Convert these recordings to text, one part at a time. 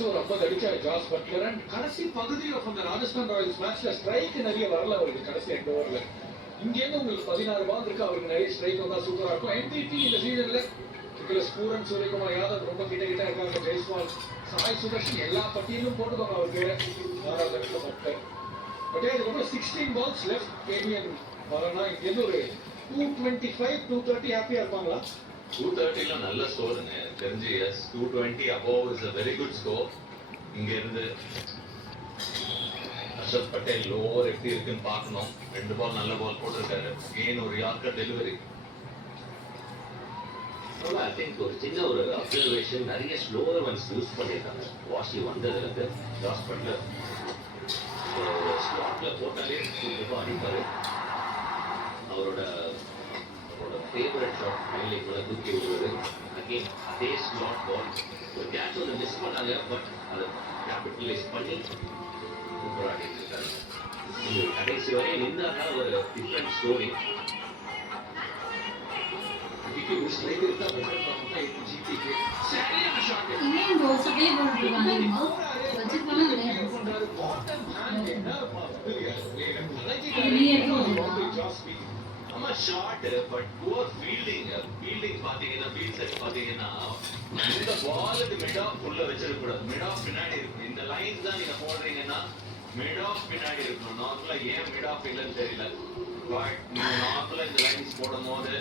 ரொம்ப அடிச்சாரு Jos Buttler. And கடைசி பகுதியில் அந்த ராஜஸ்தான் ராயல்ஸ் மேட்ச்ல ஸ்ட்ரைக் நிறைய வரல அவருக்கு கடைசி 2 ஓவர்ல. இங்கேருந்து உங்களுக்கு 16 பால் இருக்கு, அவருக்கு நிறைய ஸ்ட்ரைக் வந்தா சூப்பரா இருக்கும். MVP இந்த சீசன்ல நிக்கலஸ் பூரன், சூரியகுமார் யாதவ் ரொம்ப கிட்ட இருக்காங்க. ஜெய்ஸ்வால், சாய் சுதர்ஷன் எல்லா பட்டியலும் போட்டுக்கோங்க அவர் பேரை. பட் அதுக்கப்புறம் 16 பால்ஸ் லெஃப்ட். கேவிஎன் வரனா இங்கேருந்து ஒரு 225 230 ஹாப்பியா இருப்பாங்களா? 230 நல்ல ஸ்கோருங்க தெரிஞ்சு. Yes, 220 above is a very good score. இங்க இருந்து ஹர்ஷத் பட்டேல் லோவர் எப்படி இருக்குன்னு பார்க்கணும். 2 பால் நல்ல பால் போட்டிருக்காரு. ஏன் ஒரு யார்க்கர் டெலிவரி. ஐ திங்க் ஒரு சின்ன ஒரு அப்சர்வேஷன், நிறைய ஸ்லோவர் ஒன்ஸ் யூஸ் பண்ணியிருக்காங்க வாஷி வந்ததுலேருந்து. ஜாஸ் பட்லர் ஸ்லாட்ல போட்டாலே அடிப்பாரு. அவரோட ஃபேவரட் ஷாட் மைலே கூட தூக்கி விடுவது. அகெயின் அதே ஸ்லாட் பால். ஒரு கேட்ச் ஒன்று மிஸ் பண்ணாங்க, பட் அதை கேபிட்டலைஸ் பண்ணி சூப்பராக ஆடிட்டு கடைசி வரை நின்னாக்கா ஒரு டிஃப்ரெண்ட் ஸ்டோரி. ஆமா short, but poor fielding. Fielding பாத்தீங்கன்னா, ஃபீல்ட் செட் பாத்தீங்கன்னா இந்த பாலுக்கு மிட் ஆஃப் உள்ள வச்சிருக்கூடாது. மிட் ஆஃப் பின்னாடி இருக்கும். இந்த லைன்ஸ் தான் நீங்க போடுறீங்கன்னா மிட் ஆஃப் பின்னாடி இருக்கணும். நார்மலா ஏன் மிட் ஆஃப் இல்லைன்னு தெரியல. பட் நீங்க நார்மலா இந்த லைன்ஸ் போடும் போது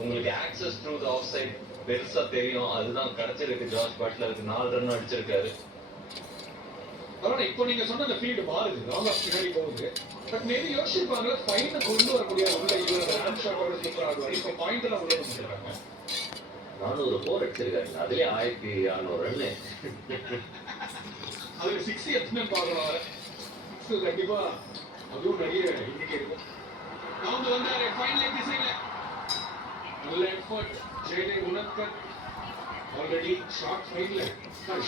உங்களுக்கு access through the off side பெருசா தெரியும். அதுதான் கிடைச்சிருக்கு. ஜாஸ் பட்லருக்கு 4 ரன் அடிச்சிருக்காரு. இப்போ நீங்க சொன்ன அந்த ஃபீல்டு மாறுது, லாங் ஆஃப் பின்னாடி போகுது. பட் மேபி யோசிச்சிருப்பாங்க ஃபைனை கொண்டு வர முடியாது. உள்ள இவர் ரன் ஷாட்டோட சூப்பர் ஆடுவார். இப்போ பாயிண்ட் எல்லாம் உள்ள வந்துருக்காங்க. 404 அடிச்சிருக்காரு. அதுலேயே 1600 ரன்னு. அதுல 6 எத்தனை பார்க்கலாம். கண்டிப்பா அதுவும் நிறைய இன்னைக்கு இருக்கும். அவங்க வந்தாரு ஃபைனல் டிசைன்ல. நல்ல effort. Jaydev Unadkat already short ஃபைனல்ல,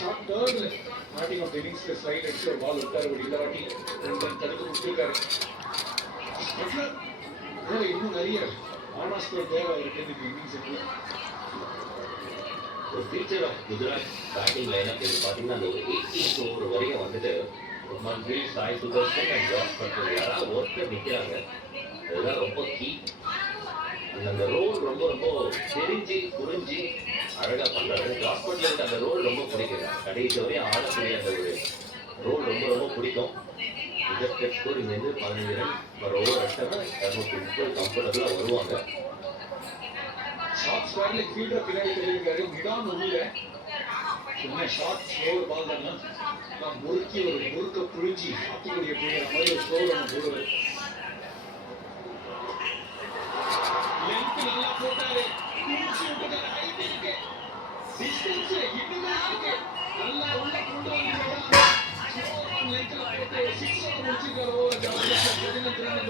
ஷார்ட் தேர்ட்ல நாட்டிங் ஆஃப் இன்னிங்ஸ்ல ஸ்லைட் அடிச்சு ஒரு பால் விட்டாரு. இந்த வாட்டி 2 ரன் தடுத்து விட்டுருக்காரு. இன்னும் நிறைய ஆனாஸ்கர் தேவை இருக்கு இந்த இன்னிங்ஸுக்கு. ஒரு feature of Gujarat batting lineup இது பார்த்தீங்கன்னா, அந்த ஒரு 80 ஓவர் வரையும் வந்துட்டு மந்த்ரி, Sai Sudharsan and Jos Buttler யாராவது ஒருத்தர் நிற்கிறாங்க. அதுதான் ரொம்ப கீ. அந்த ரோல் ரொம்ப ரொம்ப தெரிஞ்சு புரிஞ்சு அழகா பண்றாரு. ஜாஸ் பட்லருக்கு அந்த ரோல் ரொம்ப பிடிக்குது. கடைசி வரையும் ஆடக்கூடிய அந்த ஒரு ரோல் ரொம்ப ரொம்ப பிடிக்கும். ரிஜெக்டட் ஸ்கோர் இங்கேருந்து 15 ரன் ஒரு ஓவர் அடிச்சாங்கன்னா 230 கம்ஃபர்டபுளாக வருவாங்க. ஷார்ட் ஸ்கொயர்ல ஃபீல்டர் பின்னாடி தெரிவிக்காரு. மிடான் உள்ள சும்மா ஷார்ட் ஸ்லோவர் பால் தானே முறுக்கி ஒரு முறுக்க புழிஞ்சி ஆட்டுக்கூடிய மாதிரி ஒரு ஸ்லோவர் ஒன்று போடுவார். லென்த் நல்லா போட்டாரு. ஹைட் இருக்கு, டிஸ்டன்ஸ் இன்னுமே இருக்கு. நல்லா உள்ள கொண்டு வந்து லென்த்ல போட்டு 6 முடிச்சிருக்காரு. Over 203 run.